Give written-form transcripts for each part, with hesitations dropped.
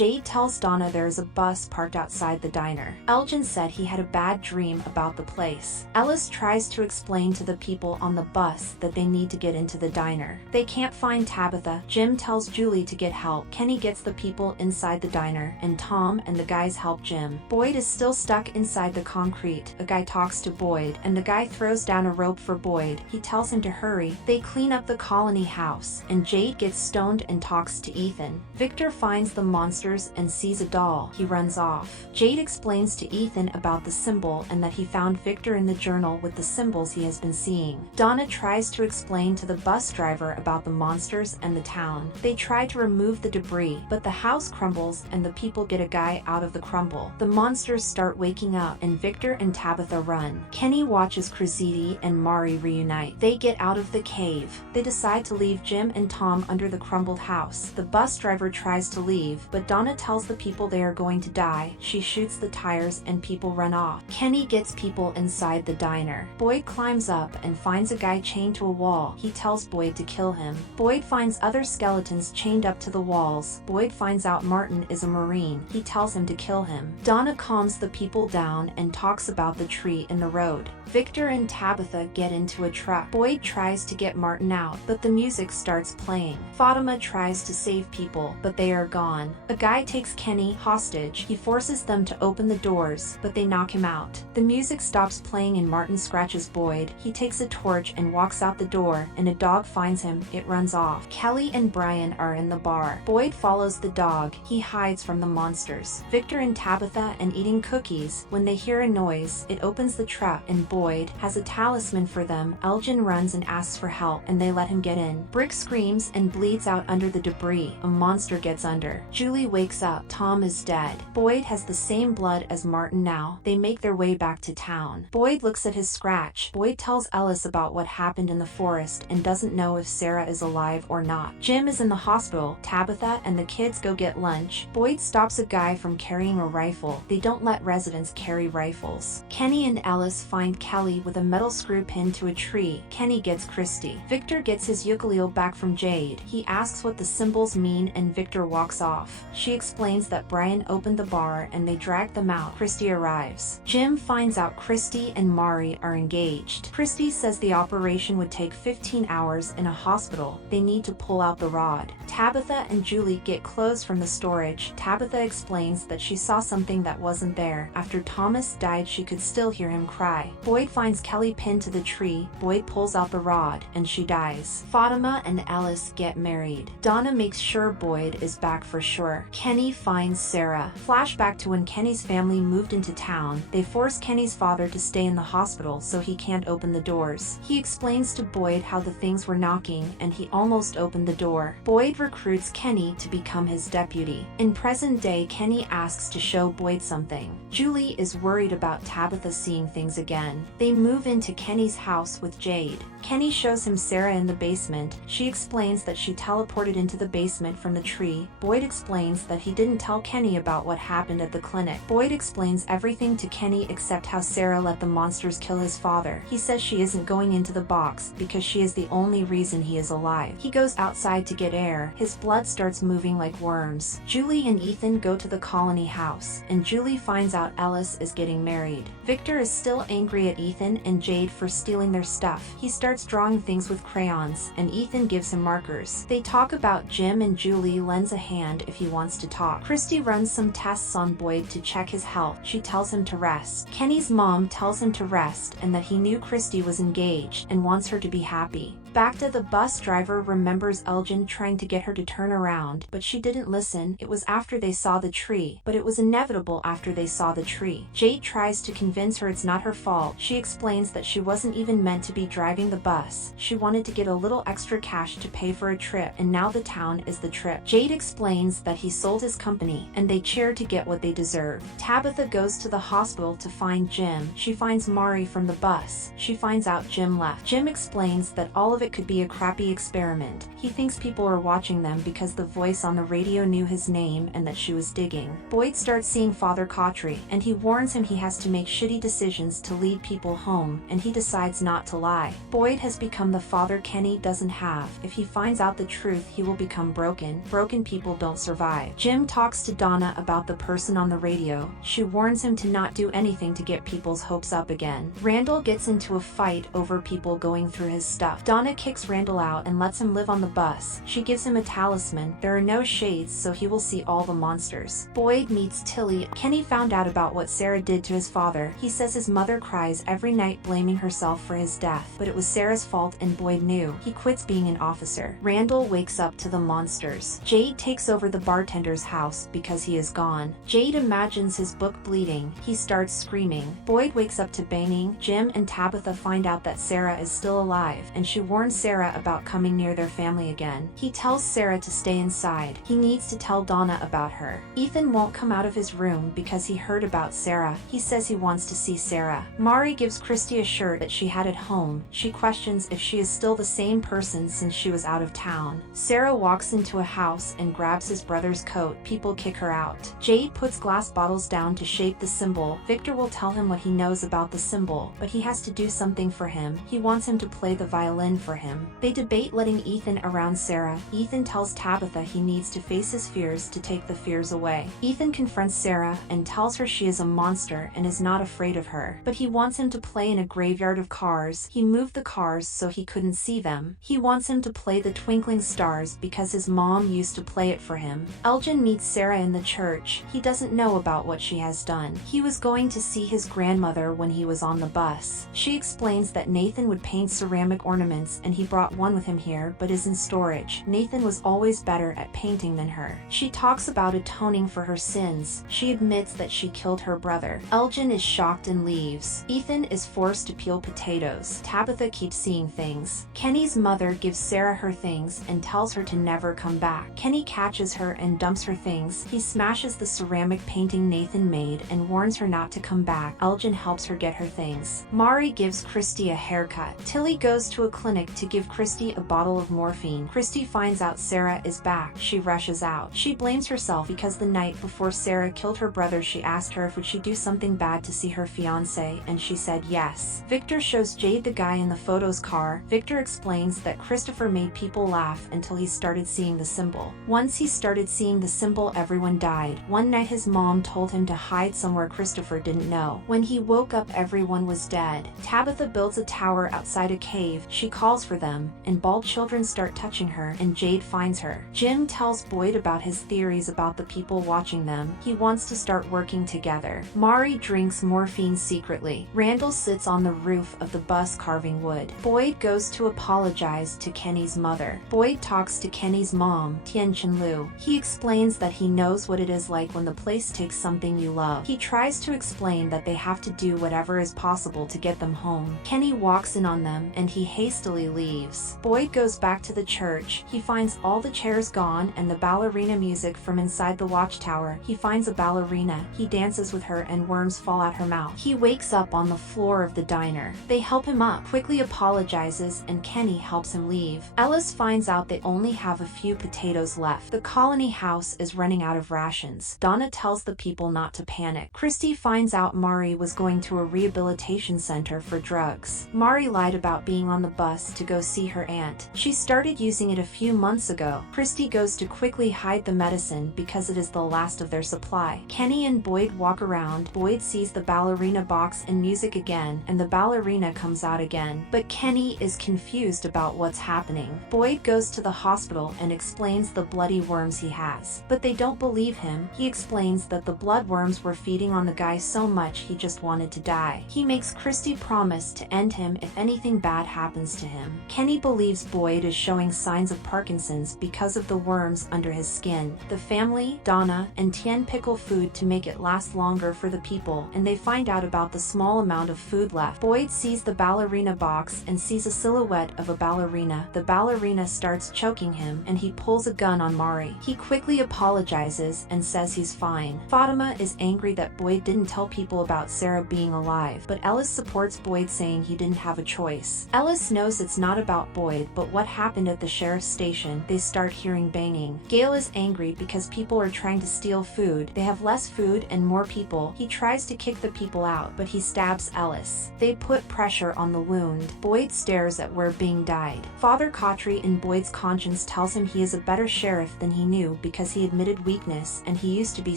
Jade tells Donna there's a bus parked outside the diner. Elgin said he had a bad dream about the place. Ellis tries to explain to the people on the bus that they need to get into the diner. They can't find Tabitha. Jim tells Julie to get help. Kenny gets the people inside the diner, and Tom and the guys help Jim. Boyd is still stuck inside the concrete. A guy talks to Boyd, and the guy throws down a rope for Boyd. He tells him to hurry. They clean up the colony house, and Jade gets stoned and talks to Ethan. Victor finds the monsters and sees a doll. He runs off. Jade explains to Ethan about the symbol and that he found Victor in the journal with the symbols he has been seeing. Donna tries to explain to the bus driver about the monsters and the town. They try to remove the debris, but the house crumbles and the people get a guy out of the crumble. The monsters start waking up and Victor and Tabitha run. Kenny watches Cressidi and Mari reunite. They get out of the cave. They decide to leave Jim and Tom under the crumbled house. The bus driver tries to leave, but Donna tells the people they are going to die. She shoots the tires and people run off. Kenny gets people inside the diner. Boyd climbs up and finds a guy chained to a wall. He tells Boyd to kill him. Boyd finds other skeletons chained up to the walls. Boyd finds out Martin is a Marine. He tells him to kill him. Donna calms the people down and talks about the tree in the road. Victor and Tabitha get into a truck. Boyd tries to get Martin out, but the music starts playing. Fatima tries to save people, but they are gone. A guy takes Kenny hostage. He forces them to open the doors, but they knock him out. The music stops playing and Martin scratches Boyd. He takes a torch and walks out the door, and a dog finds him. It runs off. Kelly and Brian are in the bar. Boyd follows the dog. He hides from the monsters. Victor and Tabitha and eating cookies. When they hear a noise, it opens the truck and Boyd has a talisman for them. Elgin runs and asks for help, and they let him get in. Brick screams and bleeds out under the debris. A monster gets under. Julie wakes up. Tom is dead. Boyd has the same blood as Martin now. They make their way back to town. Boyd looks at his scratch. Boyd tells Ellis about what happened in the forest and doesn't know if Sarah is alive or not. Jim is in the hospital. Tabitha and the kids go get lunch. Boyd stops a guy from carrying a rifle. They don't let residents carry rifles. Kenny and Ellis find Kelly with a metal screw pinned to a tree. Kenny gets Christy. Victor gets his ukulele back from Jade. He asks what the symbols mean and Victor walks off. She explains that Brian opened the bar and they dragged them out. Christy arrives. Jim finds out Christy and Mari are engaged. Christy says the operation would take 15 hours in a hospital. They need to pull out the rod. Tabitha and Julie get clothes from the storage. Tabitha explains that she saw something that wasn't there. After Thomas died, she could still hear him cry. Boyd finds Kelly pinned to the tree. Boyd pulls out the rod, and she dies. Fatima and Ellis get married. Donna makes sure Boyd is back for sure. Kenny finds Sarah. Flashback to when Kenny's family moved into town. They force Kenny's father to stay in the hospital so he can't open the doors. He explains to Boyd how the things were knocking, and he almost opened the door. Boyd recruits Kenny to become his deputy. In present day, Kenny asks to show Boyd something. Julie is worried about Tabitha seeing things again. They move into Kenny's house with Jade. Kenny shows him Sarah in the basement. She explains that she teleported into the basement from the tree. Boyd explains that he didn't tell Kenny about what happened at the clinic. Boyd explains everything to Kenny except how Sarah let the monsters kill his father. He says she isn't going into the box because she is the only reason he is alive. He goes outside to get air. His blood starts moving like worms. Julie and Ethan go to the colony house, and Julie finds out Ellis is getting married. Victor is still angry at Ethan and Jade for stealing their stuff. He starts drawing things with crayons, and Ethan gives him markers. They talk about Jim, and Julie lends a hand if he wants to talk. Christy runs some tests on Boyd to check his health. She tells him to rest. Kenny's mom tells him to rest and that he knew Christy was engaged and wants her to be happy. Bacta, the bus driver, remembers Elgin trying to get her to turn around, but she didn't listen. It was after they saw the tree, but it was inevitable after they saw the tree. Jade tries to convince her it's not her fault. She explains that she wasn't even meant to be driving the bus. She wanted to get a little extra cash to pay for a trip, and now the town is the trip. Jade explains that he sold his company, and they cheer to get what they deserve. Tabitha goes to the hospital to find Jim. She finds Mari from the bus. She finds out Jim left. Jim explains that all of of it could be a crappy experiment. He thinks people are watching them because the voice on the radio knew his name and that she was digging. Boyd starts seeing Father Cautry, and he warns him he has to make shitty decisions to lead people home, and he decides not to lie. Boyd has become the father Kenny doesn't have. If he finds out the truth, he will become broken. Broken people don't survive. Jim talks to Donna about the person on the radio. She warns him to not do anything to get people's hopes up again. Randall gets into a fight over people going through his stuff. Donna kicks Randall out and lets him live on the bus. She gives him a talisman. There are no shades, so he will see all the monsters. Boyd meets Tilly. Kenny found out about what Sarah did to his father. He says his mother cries every night blaming herself for his death, but it was Sarah's fault and Boyd knew. He quits being an officer. Randall wakes up to the monsters. Jade takes over the bartender's house because he is gone. Jade imagines his book bleeding. He starts screaming. Boyd wakes up to banging. Jim and Tabitha find out that Sarah is still alive, and she warns Sarah about coming near their family again. He tells Sarah to stay inside. He needs to tell Donna about her. Ethan won't come out of his room because he heard about Sarah. He says he wants to see Sarah. Mari gives Christy a shirt that she had at home. She questions if she is still the same person since she was out of town. Sarah walks into a house and grabs his brother's coat. People kick her out. Jade puts glass bottles down to shape the symbol. Victor will tell him what he knows about the symbol, but he has to do something for him. He wants him to play the violin for him. They debate letting Ethan around Sarah. Ethan tells Tabitha he needs to face his fears to take the fears away. Ethan confronts Sarah and tells her she is a monster and is not afraid of her, but he wants him to play in a graveyard of cars. He moved the cars so he couldn't see them. He wants him to play the Twinkling Stars because his mom used to play it for him. Elgin meets Sarah in the church. He doesn't know about what she has done. He was going to see his grandmother when he was on the bus. She explains that Nathan would paint ceramic ornaments and he brought one with him here but is in storage. Nathan was always better at painting than her. She talks about atoning for her sins. She admits that she killed her brother. Elgin is shocked and leaves. Ethan is forced to peel potatoes. Tabitha keeps seeing things. Kenny's mother gives Sarah her things and tells her to never come back. Kenny catches her and dumps her things. He smashes the ceramic painting Nathan made and warns her not to come back. Elgin helps her get her things. Mari gives Christy a haircut. Tilly goes to a clinic to give Christy a bottle of morphine. Christy finds out Sarah is back. She rushes out. She blames herself because the night before Sarah killed her brother, she asked her if would she do something bad to see her fiancé, and she said yes. Victor shows Jade the guy in the photos car. Victor explains that Christopher made people laugh until he started seeing the symbol. Once he started seeing the symbol, everyone died. One night his mom told him to hide somewhere Christopher didn't know. When he woke up, everyone was dead. Tabitha builds a tower outside a cave. She calls for them, and bald children start touching her, and Jade finds her. Jim tells Boyd about his theories about the people watching them. He wants to start working together. Mari drinks morphine secretly. Randall sits on the roof of the bus carving wood. Boyd goes to apologize to Kenny's mother. Boyd talks to Kenny's mom, Tien-Chin Liu. He explains that he knows what it is like when the place takes something you love. He tries to explain that they have to do whatever is possible to get them home. Kenny walks in on them and he hastily leaves. Boyd goes back to the church. He finds all the chairs gone and the ballerina music from inside the watchtower. He finds a ballerina. He dances with her and worms fall out her mouth. He wakes up on the floor of the diner. They help him up, quickly apologizes, and Kenny helps him leave. Ellis finds out they only have a few potatoes left. The colony house is running out of rations. Donna tells the people not to panic. Christy finds out Mari was going to a rehabilitation center for drugs. Mari lied about being on the bus to go see her aunt. She started using it a few months ago. Christy goes to quickly hide the medicine because it is the last of their supply. Kenny and Boyd walk around. Boyd sees the ballerina box and music again, and the ballerina comes out again. But Kenny is confused about what's happening. Boyd goes to the hospital and explains the bloody worms he has. But they don't believe him. He explains that the bloodworms were feeding on the guy so much he just wanted to die. He makes Christy promise to end him if anything bad happens to him. Kenny believes Boyd is showing signs of Parkinson's because of the worms under his skin. The family, Donna, and Tien pickle food to make it last longer for the people, and they find out about the small amount of food left. Boyd sees the ballerina box and sees a silhouette of a ballerina. The ballerina starts choking him, and he pulls a gun on Mari. He quickly apologizes and says he's fine. Fatima is angry that Boyd didn't tell people about Sarah being alive, but Ellis supports Boyd, saying he didn't have a choice. Ellis knows it's it's not about Boyd but what happened at the sheriff's station. They start hearing banging. Gale is angry because people are trying to steal food. They have less food and more people. He tries to kick the people out, but he stabs Ellis. They put pressure on the wound. Boyd stares at where Bing died. Father Cautry in Boyd's conscience tells him he is a better sheriff than he knew because he admitted weakness and he used to be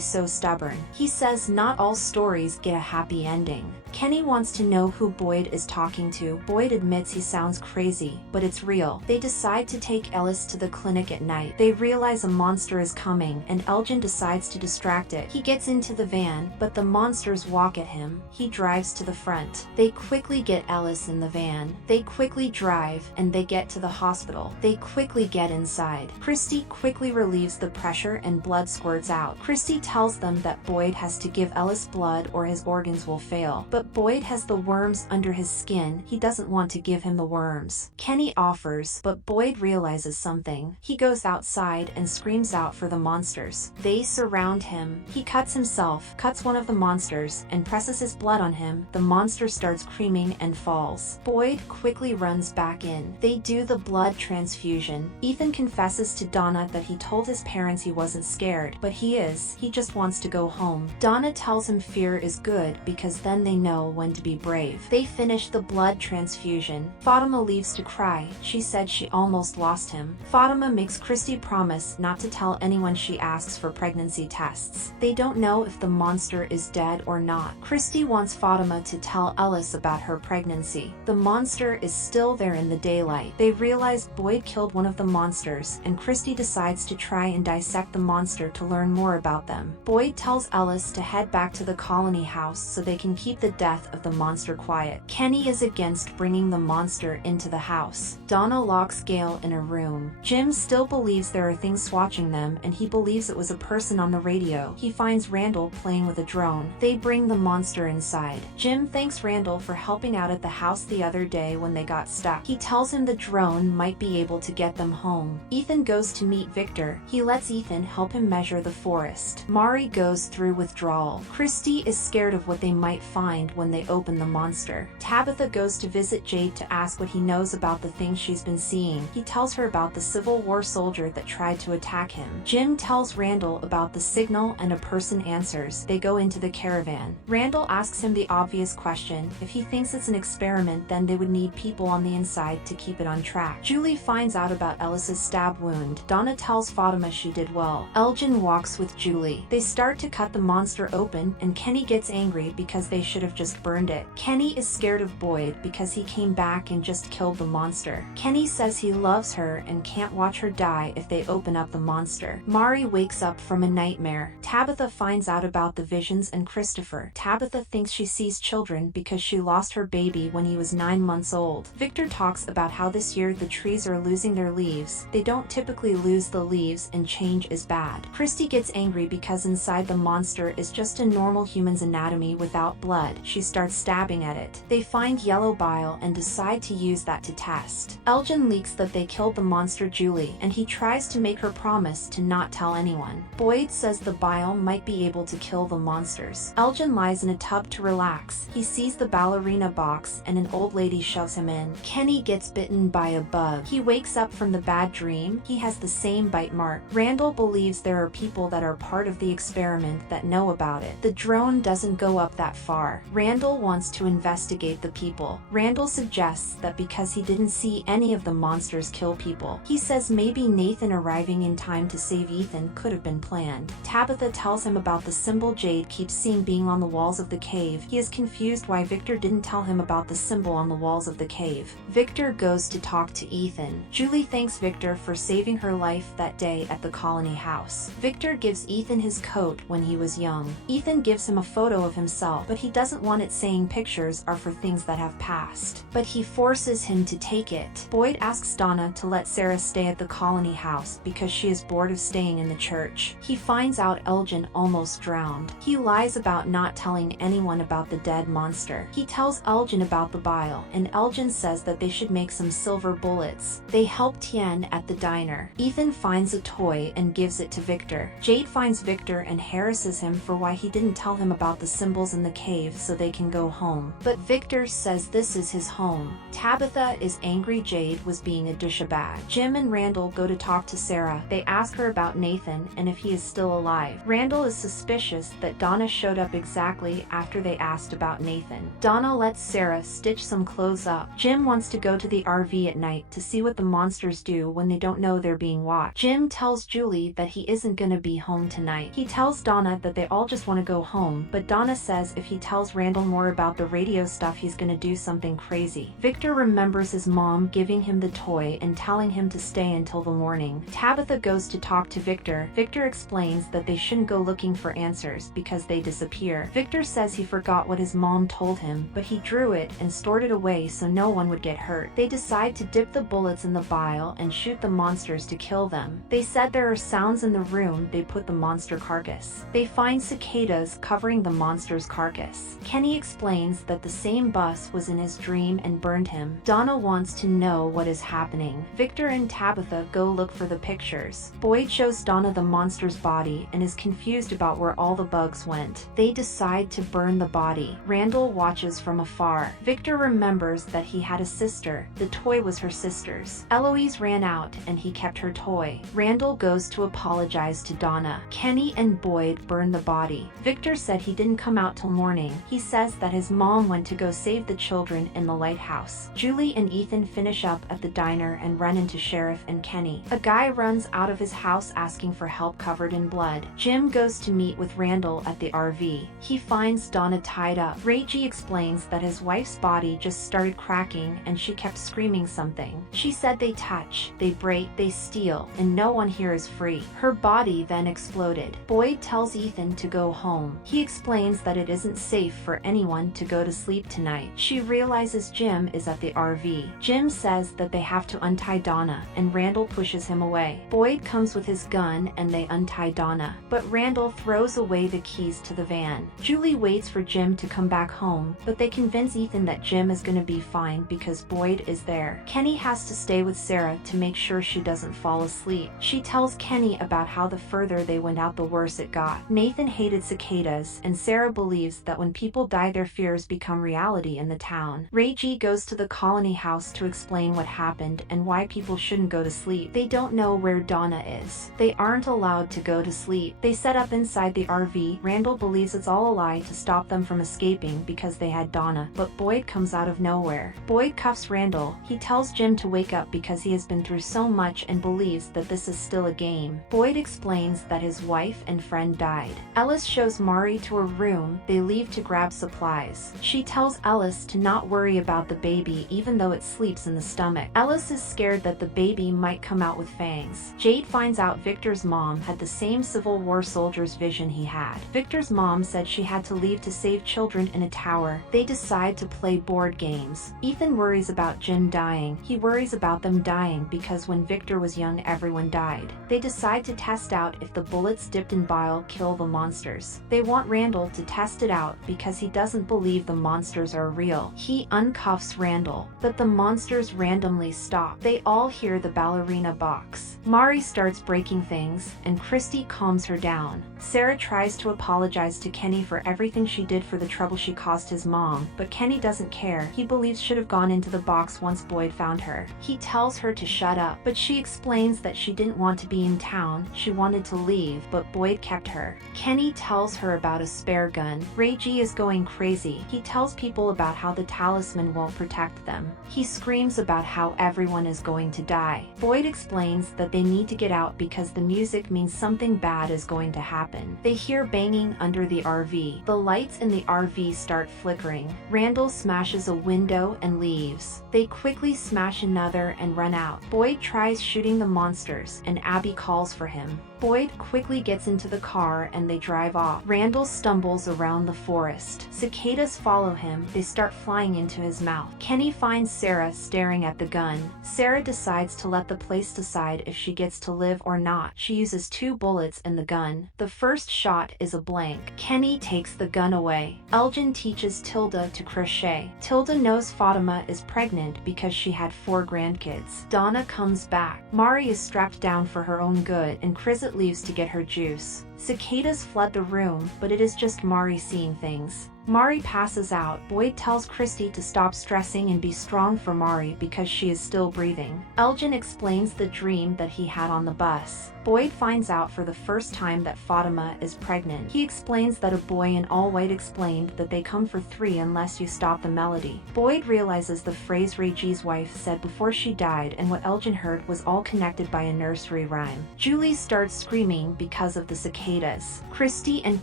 so stubborn. He says not all stories get a happy ending. Kenny wants to know who Boyd is talking to. Boyd admits he sounds crazy, but it's real. They decide to take Ellis to the clinic at night. They realize a monster is coming, and Elgin decides to distract it. He gets into the van, but the monsters walk at him. He drives to the front. They quickly get Ellis in the van. They quickly drive, and they get to the hospital. They quickly get inside. Christy quickly relieves the pressure and blood squirts out. Christy tells them that Boyd has to give Ellis blood or his organs will fail, but Boyd has the worms under his skin. He doesn't want to give him the worms. Kenny offers, but Boyd realizes something. He goes outside and screams out for the monsters. They surround him. He cuts himself, cuts one of the monsters, and presses his blood on him. The monster starts screaming and falls. Boyd quickly runs back in. They do the blood transfusion. Ethan confesses to Donna that he told his parents he wasn't scared, but he is. He just wants to go home. Donna tells him fear is good because then they know when to be brave. They finish the blood transfusion. Fatima leaves to cry. She said she almost lost him. Fatima makes Christy promise not to tell anyone she asks for pregnancy tests. They don't know if the monster is dead or not. Christy wants Fatima to tell Ellis about her pregnancy. The monster is still there in the daylight. They realize Boyd killed one of the monsters, and Christy decides to try and dissect the monster to learn more about them. Boyd tells Ellis to head back to the colony house so they can keep the death of the monster quiet. Kenny is against bringing the monster into the house. Donna locks Gale in a room. Jim still believes there are things watching them, and he believes it was a person on the radio. He finds Randall playing with a drone. They bring the monster inside. Jim thanks Randall for helping out at the house the other day when they got stuck. He tells him the drone might be able to get them home. Ethan goes to meet Victor. He lets Ethan help him measure the forest. Mari goes through withdrawal. Christy is scared of what they might find when they open the monster. Tabitha goes to visit Jade to ask what he knows about the things she's been seeing. He tells her about the Civil War soldier that tried to attack him. Jim tells Randall about the signal and a person answers. They go into the caravan. Randall asks him the obvious question. If he thinks it's an experiment, then they would need people on the inside to keep it on track. Julie finds out about Ellis's stab wound. Donna tells Fatima she did well. Elgin walks with Julie. They start to cut the monster open, and Kenny gets angry because they should have just burned it. Kenny is scared of Boyd because he came back and just killed the monster. Kenny says he loves her and can't watch her die if they open up the monster. Mari wakes up from a nightmare. Tabitha finds out about the visions and Christopher. Tabitha thinks she sees children because she lost her baby when he was 9 months old. Victor talks about how this year the trees are losing their leaves. They don't typically lose the leaves and change is bad. Christy gets angry because inside the monster is just a normal human's anatomy without blood. She starts stabbing at it. They find yellow bile and decide to use that to test. Elgin leaks that they killed the monster Julie, and he tries to make her promise to not tell anyone. Boyd says the bile might be able to kill the monsters. Elgin lies in a tub to relax. He sees the ballerina box and an old lady shoves him in. Kenny gets bitten by a bug. He wakes up from the bad dream. He has the same bite mark. Randall believes there are people that are part of the experiment that know about it. The drone doesn't go up that far. Randall wants to investigate the people. Randall suggests that because he didn't see any of the monsters kill people, he says maybe Nathan arriving in time to save Ethan could have been planned. Tabitha tells him about the symbol Jade keeps seeing being on the walls of the cave. He is confused why Victor didn't tell him about the symbol on the walls of the cave. Victor goes to talk to Ethan. Julie thanks Victor for saving her life that day at the colony house. Victor gives Ethan his coat when he was young. Ethan gives him a photo of himself, but he doesn't want it saying pictures are for things that have passed. But he forces him to take it. Boyd asks Donna to let Sarah stay at the colony house because she is bored of staying in the church. He finds out Elgin almost drowned. He lies about not telling anyone about the dead monster. He tells Elgin about the bile, and Elgin says that they should make some silver bullets. They help Tien at the diner. Ethan finds a toy and gives it to Victor. Jade finds Victor and harasses him for why he didn't tell him about the symbols in the cave so they can go home. But Victor says this is his home. Tabitha Tabitha is angry Jade was being a douchebag. Jim and Randall go to talk to Sarah. They ask her about Nathan and if he is still alive. Randall is suspicious that Donna showed up exactly after they asked about Nathan. Donna lets Sarah stitch some clothes up. Jim wants to go to the RV at night to see what the monsters do when they don't know they're being watched. Jim tells Julie that he isn't gonna be home tonight. He tells Donna that they all just want to go home, but Donna says if he tells Randall more about the radio stuff he's gonna do something crazy. Victor remembers his mom giving him the toy and telling him to stay until the morning. Tabitha goes to talk to Victor. Victor explains that they shouldn't go looking for answers because they disappear. Victor says he forgot what his mom told him, but he drew it and stored it away so no one would get hurt. They decide to dip the bullets in the vial and shoot the monsters to kill them. They said there are sounds in the room they put the monster carcass. They find cicadas covering the monster's carcass. Kenny explains that the same bus was in his dream and burned him. Donna wants to know what is happening. Victor and Tabitha go look for the pictures. Boyd shows Donna the monster's body and is confused about where all the bugs went. They decide to burn the body. Randall watches from afar. Victor remembers that he had a sister. The toy was her sister's. Eloise ran out and he kept her toy. Randall goes to apologize to Donna. Kenny and Boyd burn the body. Victor said he didn't come out till morning. He says that his mom went to go save the children in the lighthouse. Julie and Ethan finish up at the diner and run into Sheriff and Kenny. A guy runs out of his house asking for help covered in blood. Jim goes to meet with Randall at the RV. He finds Donna tied up. Reggie explains that his wife's body just started cracking and she kept screaming something. She said they touch, they break, they steal, and no one here is free. Her body then exploded. Boyd tells Ethan to go home. He explains that it isn't safe for anyone to go to sleep tonight. She realizes Jim is at the RV. Jim says that they have to untie Donna, and Randall pushes him away. Boyd comes with his gun and they untie Donna, but Randall throws away the keys to the van. Julie waits for Jim to come back home, but they convince Ethan that Jim is gonna be fine because Boyd is there. Kenny has to stay with Sarah to make sure she doesn't fall asleep. She tells Kenny about how the further they went out the worse it got. Nathan hated cicadas, and Sarah believes that when people die their fears become reality in the town. Reggie goes to the colony house to explain what happened and why people shouldn't go to sleep. They don't know where Donna is. They aren't allowed to go to sleep. They set up inside the RV. Randall believes it's all a lie to stop them from escaping because they had Donna, but Boyd comes out of nowhere. Boyd cuffs Randall. He tells Jim to wake up because he has been through so much and believes that this is still a game. Boyd explains that his wife and friend died. Ellis shows Mari to her room. They leave to grab supplies. She tells Ellis to not worry about the baby even though it sleeps in the stomach. Ellis is scared that the baby might come out with fangs. Jade finds out Victor's mom had the same Civil War soldier's vision he had. Victor's mom said she had to leave to save children in a tower. They decide to play board games. Ethan worries about Jim dying. He worries about them dying because when Victor was young everyone died. They decide to test out if the bullets dipped in bile kill the monsters. They want Randall to test it out because he doesn't believe the monsters are real. He uncuffs Randall, but the monsters randomly stop. They all hear the ballerina box. Mari starts breaking things, and Christy calms her down. Sarah tries to apologize to Kenny for everything she did for the trouble she caused his mom, but Kenny doesn't care. He believes should have gone into the box once Boyd found her. He tells her to shut up, but she explains that she didn't want to be in town. She wanted to leave, but Boyd kept her. Kenny tells her about a spare gun. Reggie is going crazy. He tells people about how the talisman won't protect them. He screams about how everyone is going to die. Boyd explains that they need to get out because the music means something bad is going to happen. They hear banging under the RV. The lights in the RV start flickering. Randall smashes a window and leaves. They quickly smash another and run out. Boyd tries shooting the monsters, and Abby calls for him. Boyd quickly gets into the car and they drive off. Randall stumbles around the forest. Cicadas follow him. They start flying into his mouth. Kenny finds Sarah staring at the gun. Sarah decides to let the place decide if she gets to live or not. She uses 2 bullets in the gun. The first shot is a blank. Kenny takes the gun away. Elgin teaches Tilda to crochet. Tilda knows Fatima is pregnant because she had 4 grandkids. Donna comes back. Mari is strapped down for her own good and Chris leaves to get her juice. Cicadas flood the room, but it is just Mari seeing things. Mari passes out. Boyd tells Christy to stop stressing and be strong for Mari because she is still breathing. Elgin explains the dream that he had on the bus. Boyd finds out for the first time that Fatima is pregnant. He explains that a boy in all white explained that they come for 3 unless you stop the melody. Boyd realizes the phrase Reggie's wife said before she died and what Elgin heard was all connected by a nursery rhyme. Julie starts screaming because of the cicadas. Christy and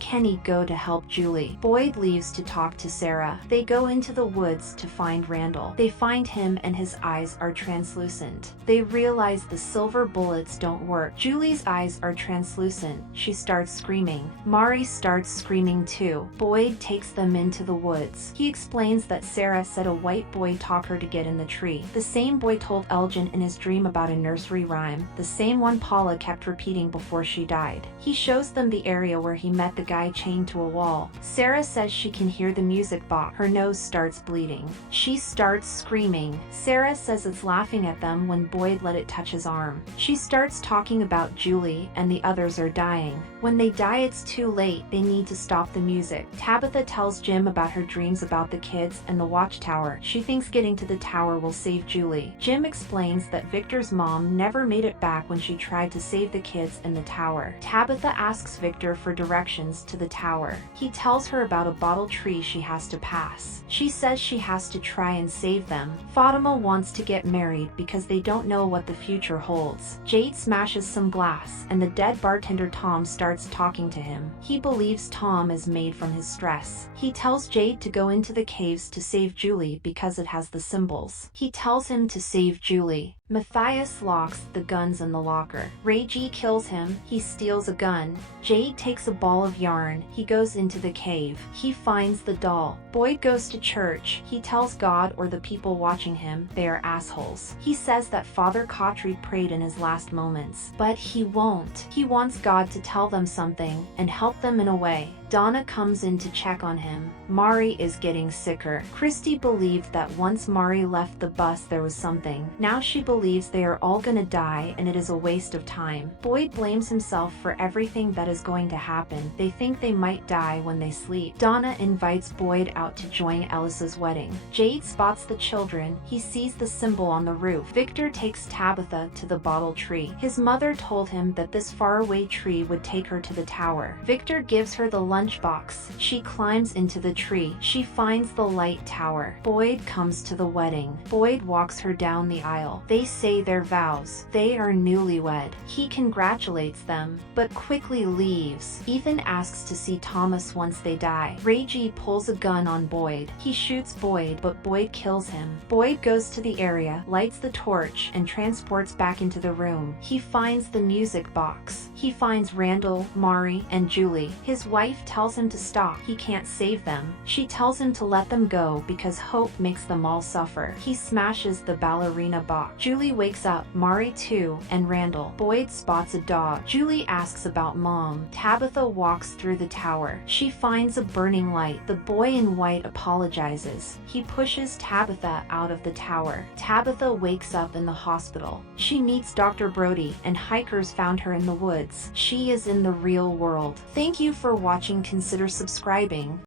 Kenny go to help Julie. Boyd leaves to talk to Sarah. They go into the woods to find Randall. They find him and his eyes are translucent. They realize the silver bullets don't work. Julie's eyes are translucent. She starts screaming. Mari starts screaming too. Boyd takes them into the woods. He explains that Sarah said a white boy taught her to get in the tree. The same boy told Elgin in his dream about a nursery rhyme, the same one Paula kept repeating before she died. He shows them the area where he met the guy chained to a wall. Sarah says she can hear the music box. Her nose starts bleeding. She starts screaming. Sarah says it's laughing at them when Boyd let it touch his arm. She starts talking about Julie and the others are dying. When they die, it's too late. They need to stop the music. Tabitha tells Jim about her dreams about the kids and the watchtower. She thinks getting to the tower will save Julie. Jim explains that Victor's mom never made it back when she tried to save the kids in the tower. Tabitha asks Victor for directions to the tower. He tells her about a bottle tree she has to pass. She says she has to try and save them. Fatima wants to get married because they don't know what the future holds. Jade smashes some glass, and the dead bartender Tom starts talking to him. He believes Tom is made from his stress. He tells Jade to go into the caves to save Julie because it has the symbols. He tells him to save Julie. Matthias locks the guns in the locker. Reggie kills him. He steals a gun. Jade takes a ball of yarn. He goes into the cave. He finds the doll. Boyd goes to church. He tells God or the people watching him they are assholes. He says that Father Cautry prayed in his last moments, but he won't. He wants God to tell them something and help them in a way. Donna comes in to check on him. Mari is getting sicker. Christy believed that once Mari left the bus there was something. Now she believes they are all gonna die and it is a waste of time. Boyd blames himself for everything that is going to happen. They think they might die when they sleep. Donna invites Boyd out to join Ellis's wedding. Jade spots the children. He sees the symbol on the roof. Victor takes Tabitha to the bottle tree. His mother told him that this faraway tree would take her to the tower. Victor gives her the lunchbox. She climbs into the tree. She finds the light tower. Boyd comes to the wedding. Boyd walks her down the aisle. They say their vows. They are newlywed. He congratulates them, but quickly leaves. Ethan asks to see Thomas once they die. Reggie pulls a gun on Boyd. He shoots Boyd, but Boyd kills him. Boyd goes to the area, lights the torch, and transports back into the room. He finds the music box. He finds Randall, Mari, and Julie. His wife tells him to stop. He can't save them. She tells him to let them go because hope makes them all suffer. He smashes the ballerina box. Julie wakes up, Mari too, and Randall. Boyd spots a dog. Julie asks about Mom. Tabitha walks through the tower. She finds a burning light. The boy in white apologizes. He pushes Tabitha out of the tower. Tabitha wakes up in the hospital. She meets Dr. Brody, and hikers found her in the woods. She is in the real world. Thank you for watching. Consider subscribing.